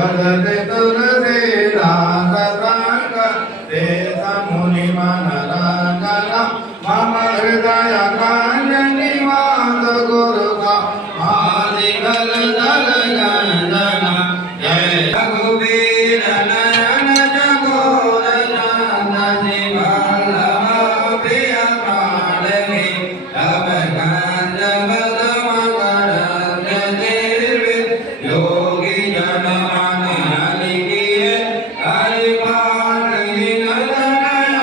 भजते तुलसीदास संग ते समुनि मन रंजन मम हृदय कांज निवास गुरु का आदि कल दल गंजन जय रघुवीर नयन जगोर नंदन वल्लभ प्रिय प्राणहि तब गंज बद मकरंद देव योगी जन मन हरि किए हरि पाणि नयन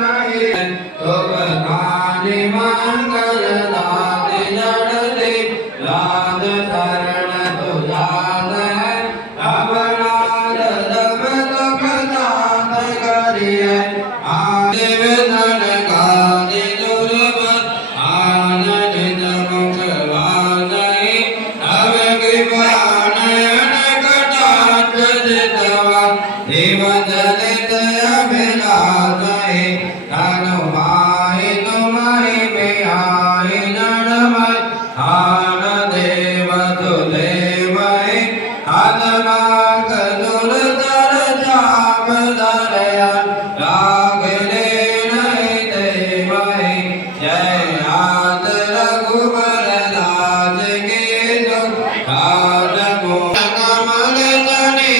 नहीं तुम कानि मंगल दात जड़ दे लाद शरण तुझान है अब नाद जब तक दात करिए आदिव धन गादि दुर्लभ आनंद मुख वाजहि अब कृपा नयन कटाक्ष जितवा देव दलित अभिलाषहि तनु माहि तुमहि बिहाहि नरमय आन देव तुदेवहि अदनाक दुर्धर चाप धरया लागले नहीं देवहि जय आद रघुबर लाज के दुख काज को कमल तने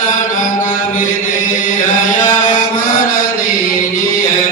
जनक विदेह भर दीजिए